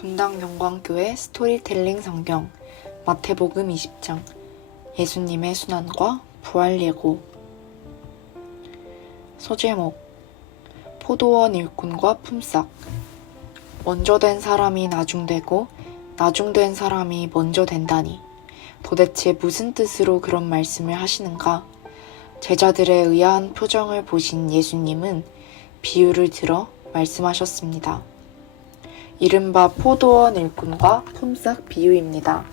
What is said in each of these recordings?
분당 영광교회 스토리텔링 성경 마태복음 20장 예수님의 순환과 부활 예고. 소제목 포도원 일꾼과 품삯. 먼저 된 사람이 나중되고 나중된 사람이 먼저 된다니 도대체 무슨 뜻으로 그런 말씀을 하시는가? 제자들의 의아한 표정을 보신 예수님은 비유를 들어 말씀하셨습니다. 이른바 포도원 일꾼과 품삯 비유입니다.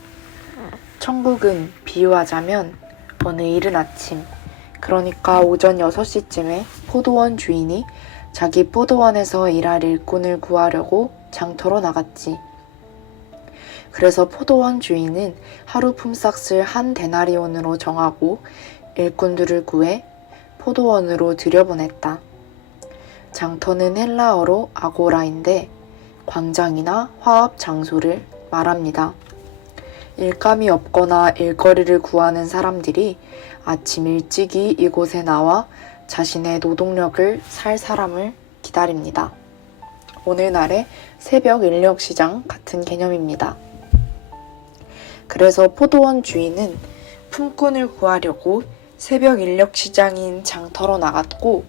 천국은 비유하자면 어느 이른 아침, 그러니까 오전 6시쯤에 포도원 주인이 자기 포도원에서 일할 일꾼을 구하려고 장터로 나갔지. 그래서 포도원 주인은 하루 품삯을 한 데나리온으로 정하고 일꾼들을 구해 포도원으로 들여보냈다. 장터는 헬라어로 아고라인데 광장이나 화합 장소를 말합니다. 일감이 없거나 일거리를 구하는 사람들이 아침 일찍이 이곳에 나와 자신의 노동력을 살 사람을 기다립니다. 오늘날의 새벽 인력시장 같은 개념입니다. 그래서 포도원 주인은 품꾼을 구하려고 새벽 인력시장인 장터로 나갔고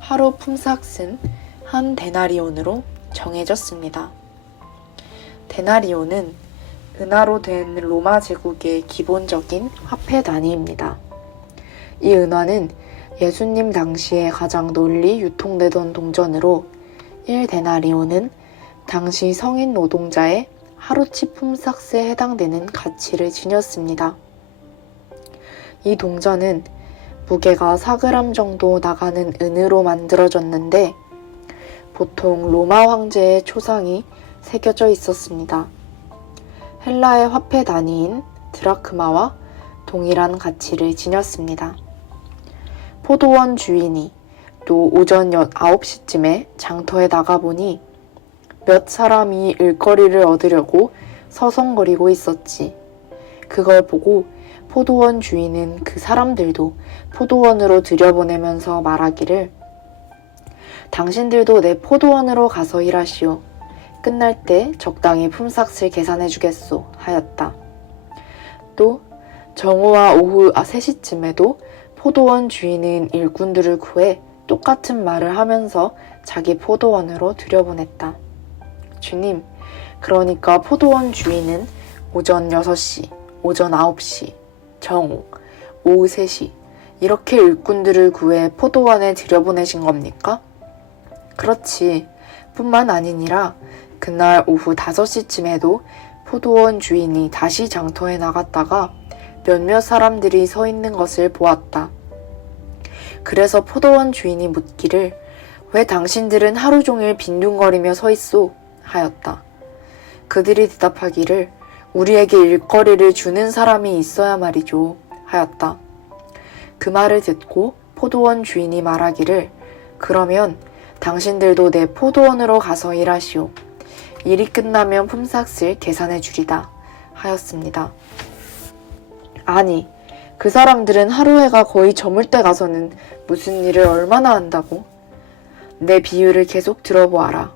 하루 품삯은 한 데나리온으로 정해졌습니다. 데나리온은 은화로 된 로마 제국의 기본적인 화폐 단위입니다. 이 은화는 예수님 당시에 가장 널리 유통되던 동전으로 1데나리온은 당시 성인 노동자의 하루치 품삯에 해당되는 가치를 지녔습니다. 이 동전은 무게가 4g 정도 나가는 은으로 만들어졌는데 보통 로마 황제의 초상이 새겨져 있었습니다. 헬라의 화폐 단위인 드라크마와 동일한 가치를 지녔습니다. 포도원 주인이 또 오전 9시쯤에 장터에 나가보니 몇 사람이 일거리를 얻으려고 서성거리고 있었지. 그걸 보고 포도원 주인은 그 사람들도 포도원으로 들여보내면서 말하기를 당신들도 내 포도원으로 가서 일하시오. 끝날 때 적당히 품삯을 계산해 주겠소 하였다. 또 정오와 오후 3시쯤에도 포도원 주인은 일꾼들을 구해 똑같은 말을 하면서 자기 포도원으로 들여보냈다. 주님, 그러니까 포도원 주인은 오전 6시, 오전 9시, 정오, 오후 3시 이렇게 일꾼들을 구해 포도원에 들여보내신 겁니까? 그렇지. 뿐만 아니니라 그날 오후 5시쯤에도 포도원 주인이 다시 장터에 나갔다가 몇몇 사람들이 서 있는 것을 보았다. 그래서 포도원 주인이 묻기를 왜 당신들은 하루 종일 빈둥거리며 서 있소? 하였다. 그들이 대답하기를 우리에게 일거리를 주는 사람이 있어야 말이죠. 하였다. 그 말을 듣고 포도원 주인이 말하기를 그러면 당신들도 내 포도원으로 가서 일하시오. 일이 끝나면 품삯을 계산해 주리다 하였습니다. 아니, 그 사람들은 하루 해가 거의 저물 때 가서는 무슨 일을 얼마나 한다고? 내 비유를 계속 들어보아라.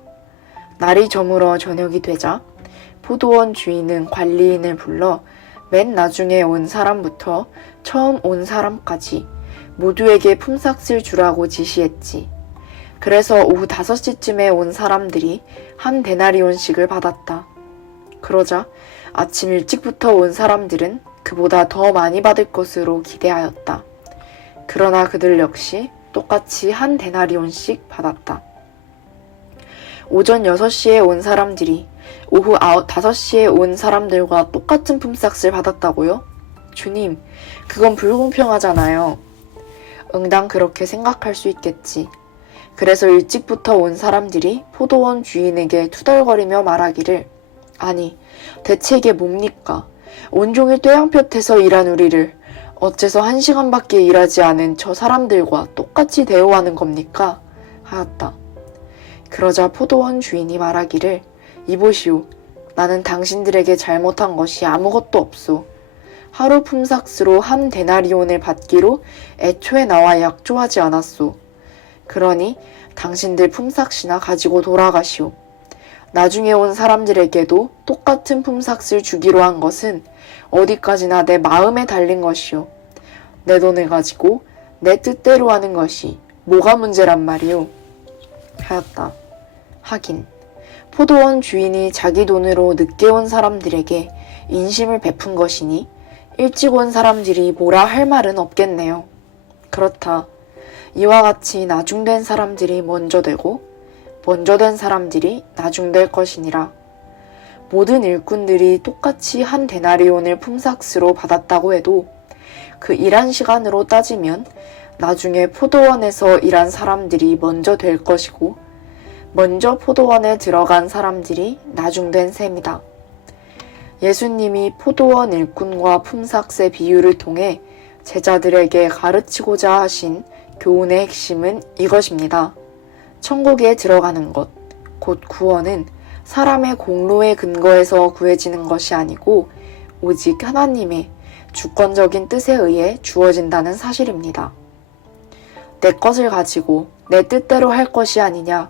날이 저물어 저녁이 되자 포도원 주인은 관리인을 불러 맨 나중에 온 사람부터 처음 온 사람까지 모두에게 품삯을 주라고 지시했지. 그래서 오후 5시쯤에 온 사람들이 한 데나리온씩을 받았다. 그러자 아침 일찍부터 온 사람들은 그보다 더 많이 받을 것으로 기대하였다. 그러나 그들 역시 똑같이 한 데나리온씩 받았다. 오전 6시에 온 사람들이 오후 5시에 온 사람들과 똑같은 품삯을 받았다고요? 주님, 그건 불공평하잖아요. 응당 그렇게 생각할 수 있겠지. 그래서 일찍부터 온 사람들이 포도원 주인에게 투덜거리며 말하기를 아니, 대체 이게 뭡니까? 온종일 떼양볕에서 일한 우리를 어째서 1시간밖에 일하지 않은 저 사람들과 똑같이 대우하는 겁니까? 하였다. 그러자 포도원 주인이 말하기를 이보시오. 나는 당신들에게 잘못한 것이 아무것도 없소. 하루 품삯으로 한 데나리온을 받기로 애초에 나와 약조하지 않았소. 그러니 당신들 품삯이나 가지고 돌아가시오. 나중에 온 사람들에게도 똑같은 품삯을 주기로 한 것은 어디까지나 내 마음에 달린 것이요. 내 돈을 가지고 내 뜻대로 하는 것이 뭐가 문제란 말이오. 하였다. 하긴 포도원 주인이 자기 돈으로 늦게 온 사람들에게 인심을 베푼 것이니 일찍 온 사람들이 뭐라 할 말은 없겠네요. 그렇다. 이와 같이 나중된 사람들이 먼저 되고 먼저 된 사람들이 나중될 것이니라. 모든 일꾼들이 똑같이 한 데나리온을 품삯으로 받았다고 해도 그 일한 시간으로 따지면 나중에 포도원에서 일한 사람들이 먼저 될 것이고 먼저 포도원에 들어간 사람들이 나중된 셈이다. 예수님이 포도원 일꾼과 품삯의 비유를 통해 제자들에게 가르치고자 하신 교훈의 핵심은 이것입니다. 천국에 들어가는 것, 곧 구원은 사람의 공로에 근거해서 구해지는 것이 아니고 오직 하나님의 주권적인 뜻에 의해 주어진다는 사실입니다. 내 것을 가지고 내 뜻대로 할 것이 아니냐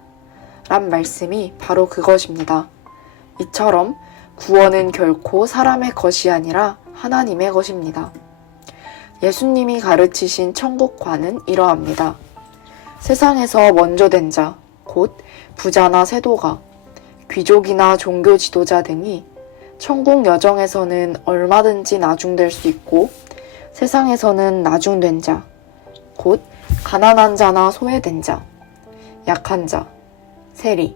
란 말씀이 바로 그것입니다. 이처럼 구원은 결코 사람의 것이 아니라 하나님의 것입니다. 예수님이 가르치신 천국관은 이러합니다. 세상에서 먼저 된 자, 곧 부자나 세도가, 귀족이나 종교 지도자 등이 천국 여정에서는 얼마든지 나중될 수 있고 세상에서는 나중된 자, 곧 가난한 자나 소외된 자, 약한 자, 세리,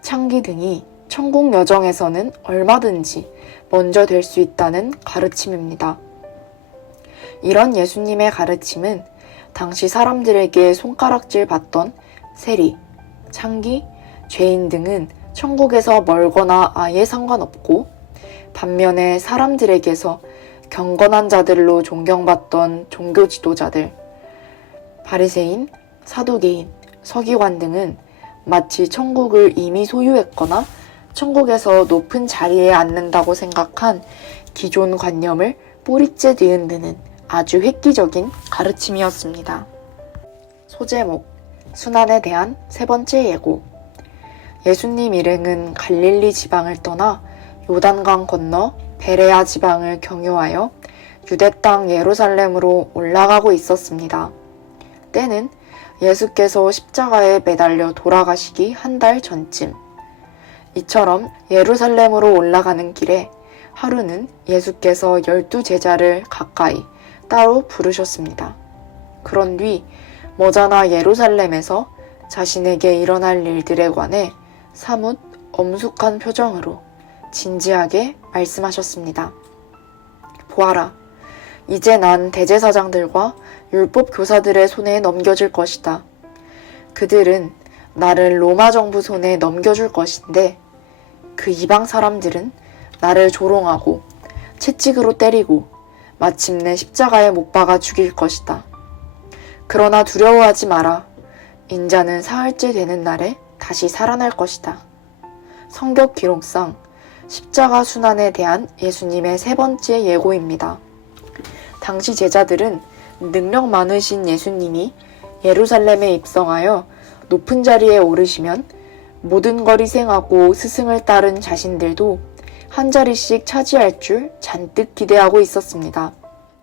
창기 등이 천국 여정에서는 얼마든지 먼저 될 수 있다는 가르침입니다. 이런 예수님의 가르침은 당시 사람들에게 손가락질 받던 세리, 창기, 죄인 등은 천국에서 멀거나 아예 상관없고 반면에 사람들에게서 경건한 자들로 존경받던 종교 지도자들, 바리새인, 사두개인, 서기관 등은 마치 천국을 이미 소유했거나 천국에서 높은 자리에 앉는다고 생각한 기존 관념을 뿌리째 뒤흔드는 아주 획기적인 가르침이었습니다. 소제목, 순환에 대한 세 번째 예고. 예수님 일행은 갈릴리 지방을 떠나 요단강 건너 베레아 지방을 경유하여 유대 땅 예루살렘으로 올라가고 있었습니다. 때는 예수께서 십자가에 매달려 돌아가시기 한 달 전쯤. 이처럼 예루살렘으로 올라가는 길에 하루는 예수께서 12 제자를 가까이 따로 부르셨습니다. 그런 뒤 머자나 예루살렘에서 자신에게 일어날 일들에 관해 사뭇 엄숙한 표정으로 진지하게 말씀하셨습니다. 보아라, 이제 난 대제사장들과 율법 교사들의 손에 넘겨질 것이다. 그들은 나를 로마 정부 손에 넘겨줄 것인데 그 이방 사람들은 나를 조롱하고 채찍으로 때리고 마침내 십자가에 못 박아 죽일 것이다. 그러나 두려워하지 마라. 인자는 사흘째 되는 날에 다시 살아날 것이다. 성경 기록상 십자가 순환에 대한 예수님의 세 번째 예고입니다. 당시 제자들은 능력 많으신 예수님이 예루살렘에 입성하여 높은 자리에 오르시면 모든 걸 희생하고 스승을 따른 자신들도 한 자리씩 차지할 줄 잔뜩 기대하고 있었습니다.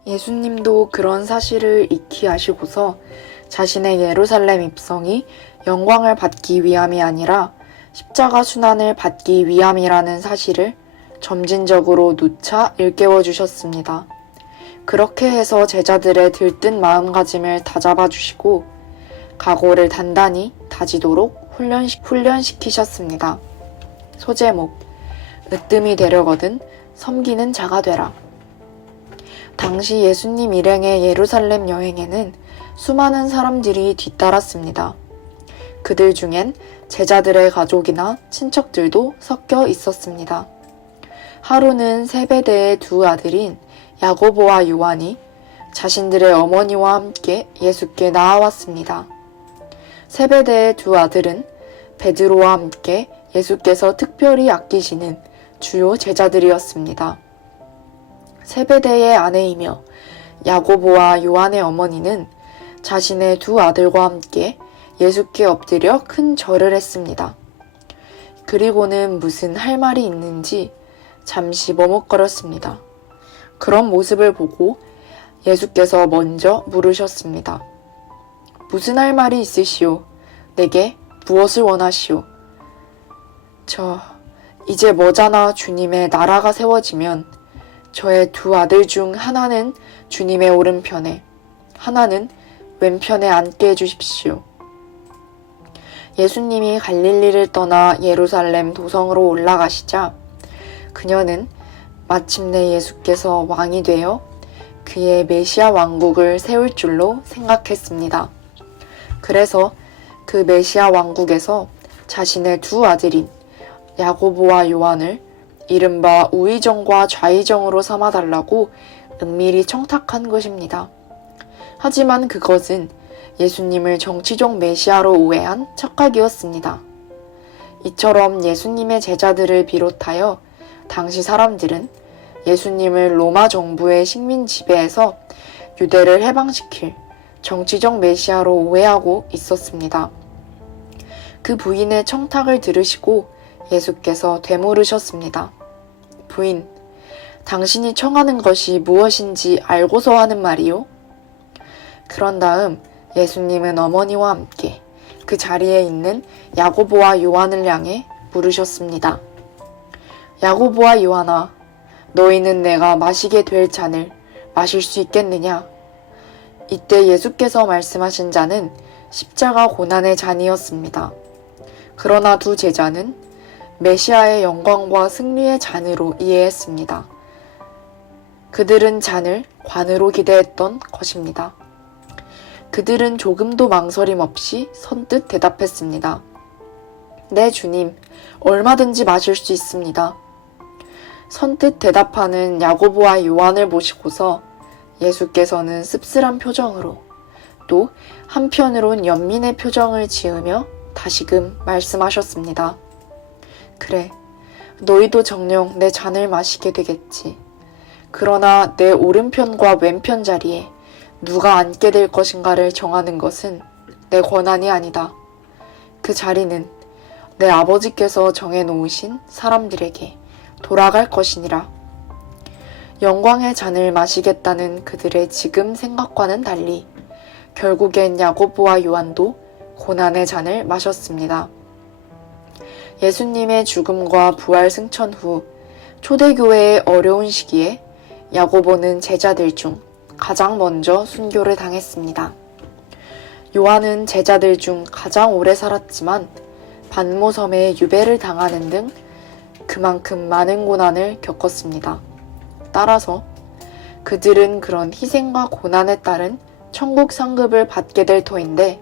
예수님도 그런 사실을 익히 아시고서 자신의 예루살렘 입성이 영광을 받기 위함이 아니라 십자가 순환을 받기 위함이라는 사실을 점진적으로 누차 일깨워 주셨습니다. 그렇게 해서 제자들의 들뜬 마음가짐을 다잡아 주시고 각오를 단단히 다지도록 훈련시키셨습니다. 소제목, 으뜸이 되려거든 섬기는 자가 되라. 당시 예수님 일행의 예루살렘 여행에는 수많은 사람들이 뒤따랐습니다. 그들 중엔 제자들의 가족이나 친척들도 섞여 있었습니다. 하루는 세베대의 두 아들인 야고보와 요한이 자신들의 어머니와 함께 예수께 나아왔습니다. 세베대의 두 아들은 베드로와 함께 예수께서 특별히 아끼시는 주요 제자들이었습니다. 세베대의 아내이며 야고보와 요한의 어머니는 자신의 두 아들과 함께 예수께 엎드려 큰 절을 했습니다. 그리고는 무슨 할 말이 있는지 잠시 머뭇거렸습니다. 그런 모습을 보고 예수께서 먼저 물으셨습니다. 무슨 할 말이 있으시오? 내게 무엇을 원하시오? 이제 머자나 주님의 나라가 세워지면 저의 두 아들 중 하나는 주님의 오른편에, 하나는 왼편에 앉게 해주십시오. 예수님이 갈릴리를 떠나 예루살렘 도성으로 올라가시자 그녀는 마침내 예수께서 왕이 되어 그의 메시아 왕국을 세울 줄로 생각했습니다. 그래서 그 메시아 왕국에서 자신의 두 아들인 야고보와 요한을 이른바 우의정과 좌의정으로 삼아달라고 은밀히 청탁한 것입니다. 하지만 그것은 예수님을 정치적 메시아로 오해한 착각이었습니다. 이처럼 예수님의 제자들을 비롯하여 당시 사람들은 예수님을 로마 정부의 식민 지배에서 유대를 해방시킬 정치적 메시아로 오해하고 있었습니다. 그 부인의 청탁을 들으시고 예수께서 되물으셨습니다. 부인, 당신이 청하는 것이 무엇인지 알고서 하는 말이요? 그런 다음 예수님은 어머니와 함께 그 자리에 있는 야고보와 요한을 향해 물으셨습니다. 야고보와 요한아, 너희는 내가 마시게 될 잔을 마실 수 있겠느냐? 이때 예수께서 말씀하신 잔은 십자가 고난의 잔이었습니다. 그러나 두 제자는 메시아의 영광과 승리의 잔으로 이해했습니다. 그들은 잔을 관으로 기대했던 것입니다. 그들은 조금도 망설임 없이 선뜻 대답했습니다. 네, 주님, 얼마든지 마실 수 있습니다. 선뜻 대답하는 야고보와 요한을 보시고서 예수께서는 씁쓸한 표정으로 또 한편으론 연민의 표정을 지으며 다시금 말씀하셨습니다. 그래, 너희도 정녕 내 잔을 마시게 되겠지. 그러나 내 오른편과 왼편 자리에 누가 앉게 될 것인가를 정하는 것은 내 권한이 아니다. 그 자리는 내 아버지께서 정해놓으신 사람들에게 돌아갈 것이니라. 영광의 잔을 마시겠다는 그들의 지금 생각과는 달리 결국엔 야고보와 요한도 고난의 잔을 마셨습니다. 예수님의 죽음과 부활 승천 후 초대교회의 어려운 시기에 야고보는 제자들 중 가장 먼저 순교를 당했습니다. 요한은 제자들 중 가장 오래 살았지만 반모섬에 유배를 당하는 등 그만큼 많은 고난을 겪었습니다. 따라서 그들은 그런 희생과 고난에 따른 천국 상급을 받게 될 터인데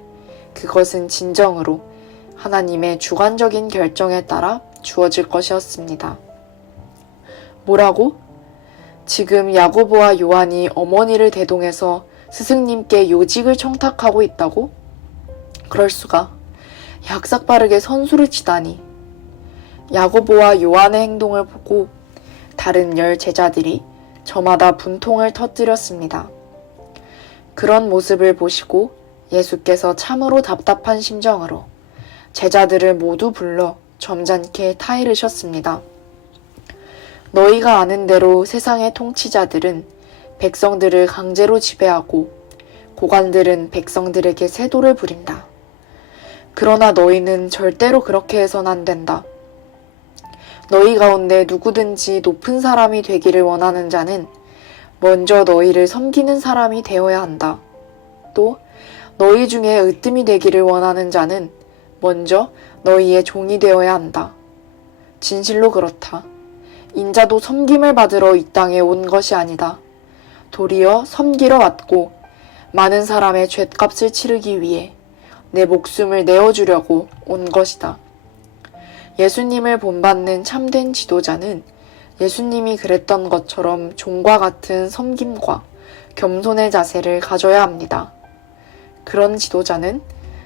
그것은 진정으로 하나님의 주관적인 결정에 따라 주어질 것이었습니다. 뭐라고? 지금 야고보와 요한이 어머니를 대동해서 스승님께 요직을 청탁하고 있다고? 그럴 수가. 약삭빠르게 선수를 치다니. 야고보와 요한의 행동을 보고 다른 10 제자들이 저마다 분통을 터뜨렸습니다. 그런 모습을 보시고 예수께서 참으로 답답한 심정으로 제자들을 모두 불러 점잖게 타이르셨습니다. 너희가 아는 대로 세상의 통치자들은 백성들을 강제로 지배하고 고관들은 백성들에게 세도를 부린다. 그러나 너희는 절대로 그렇게 해선 안 된다. 너희 가운데 누구든지 높은 사람이 되기를 원하는 자는 먼저 너희를 섬기는 사람이 되어야 한다. 또 너희 중에 으뜸이 되기를 원하는 자는 먼저 너희의 종이 되어야 한다. 진실로 그렇다. 인자도 섬김을 받으러 이 땅에 온 것이 아니다. 도리어 섬기러 왔고 많은 사람의 죗값을 치르기 위해 내 목숨을 내어주려고 온 것이다. 예수님을 본받는 참된 지도자는 예수님이 그랬던 것처럼 종과 같은 섬김과 겸손의 자세를 가져야 합니다. 그런 지도자는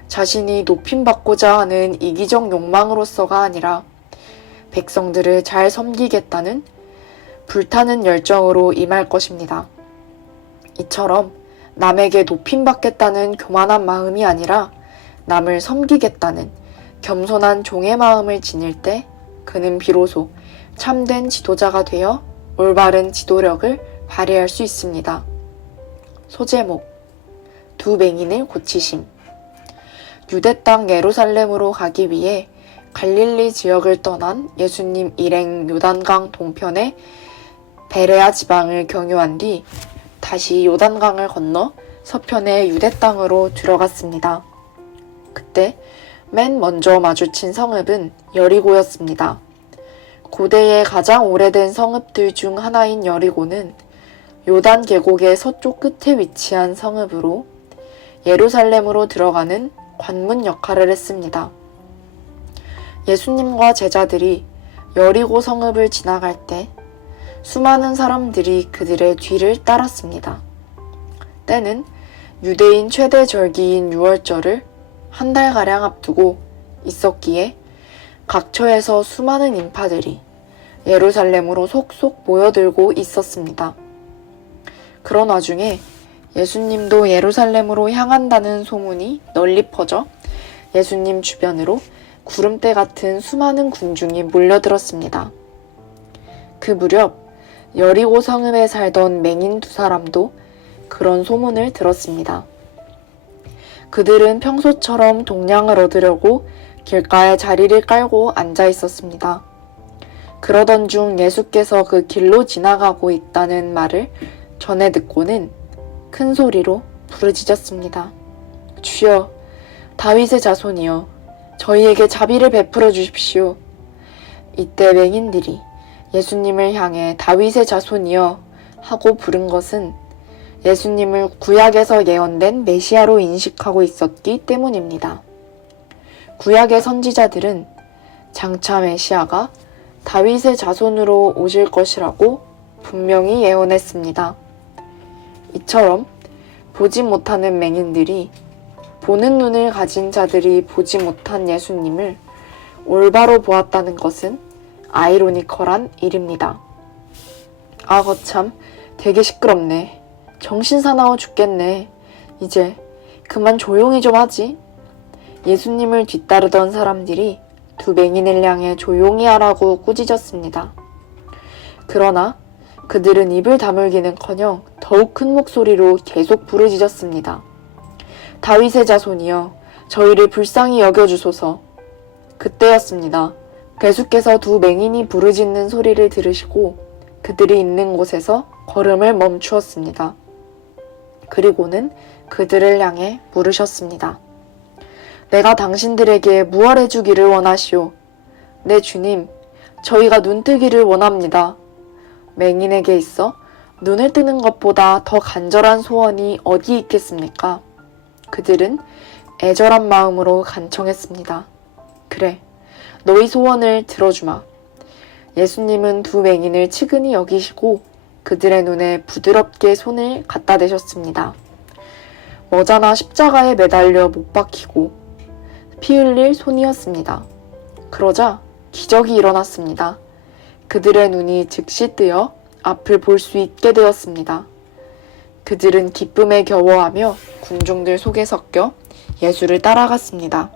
자신이 높임받고자 하는 이기적 욕망으로서가 아니라 백성들을 잘 섬기겠다는 불타는 열정으로 임할 것입니다. 이처럼 남에게 높임받겠다는 교만한 마음이 아니라 남을 섬기겠다는 겸손한 종의 마음을 지닐 때 그는 비로소 참된 지도자가 되어 올바른 지도력을 발휘할 수 있습니다. 소제목: 두 맹인을 고치심. 유대 땅 예루살렘으로 가기 위해 갈릴리 지역을 떠난 예수님 일행 요단강 동편의 베레아 지방을 경유한 뒤 다시 요단강을 건너 서편의 유대 땅으로 들어갔습니다. 그때 맨 먼저 마주친 성읍은 여리고였습니다. 고대의 가장 오래된 성읍들 중 하나인 여리고는 요단 계곡의 서쪽 끝에 위치한 성읍으로 예루살렘으로 들어가는 관문 역할을 했습니다. 예수님과 제자들이 여리고 성읍을 지나갈 때 수많은 사람들이 그들의 뒤를 따랐습니다. 때는 유대인 최대 절기인 유월절을 한 달가량 앞두고 있었기에 각처에서 수많은 인파들이 예루살렘으로 속속 모여들고 있었습니다. 그런 와중에 예수님도 예루살렘으로 향한다는 소문이 널리 퍼져 예수님 주변으로 구름대 같은 수많은 군중이 몰려들었습니다. 그 무렵 여리고 성읍에 살던 맹인 두 사람도 그런 소문을 들었습니다. 그들은 평소처럼 동량을 얻으려고 길가에 자리를 깔고 앉아 있었습니다. 그러던 중 예수께서 그 길로 지나가고 있다는 말을 전해 듣고는 큰 소리로 부르짖었습니다. 주여, 다윗의 자손이여, 저희에게 자비를 베풀어 주십시오. 이때 맹인들이 예수님을 향해 다윗의 자손이여 하고 부른 것은 예수님을 구약에서 예언된 메시아로 인식하고 있었기 때문입니다. 구약의 선지자들은 장차 메시아가 다윗의 자손으로 오실 것이라고 분명히 예언했습니다. 이처럼 보지 못하는 맹인들이 보는 눈을 가진 자들이 보지 못한 예수님을 올바로 보았다는 것은 아이러니컬한 일입니다. 아, 거참, 되게 시끄럽네. 정신 사나워 죽겠네. 이제 그만 조용히 좀 하지. 예수님을 뒤따르던 사람들이 두 맹인을 향해 조용히 하라고 꾸짖었습니다. 그러나 그들은 입을 다물기는커녕 더욱 큰 목소리로 계속 부르짖었습니다. 다윗의 자손이여, 저희를 불쌍히 여겨주소서. 그때였습니다. 예수께서 두 맹인이 부르짖는 소리를 들으시고 그들이 있는 곳에서 걸음을 멈추었습니다. 그리고는 그들을 향해 물으셨습니다. 내가 당신들에게 무엇 해주기를 원하시오? 네, 주님, 저희가 눈뜨기를 원합니다. 맹인에게 있어 눈을 뜨는 것보다 더 간절한 소원이 어디 있겠습니까? 그들은 애절한 마음으로 간청했습니다. 그래, 너희 소원을 들어주마. 예수님은 두 맹인을 측은히 여기시고 그들의 눈에 부드럽게 손을 갖다 대셨습니다. 머자나 십자가에 매달려 못 박히고 피 흘릴 손이었습니다. 그러자 기적이 일어났습니다. 그들의 눈이 즉시 뜨여 앞을 볼 수 있게 되었습니다. 그들은 기쁨에 겨워하며 군중들 속에 섞여 예수를 따라갔습니다.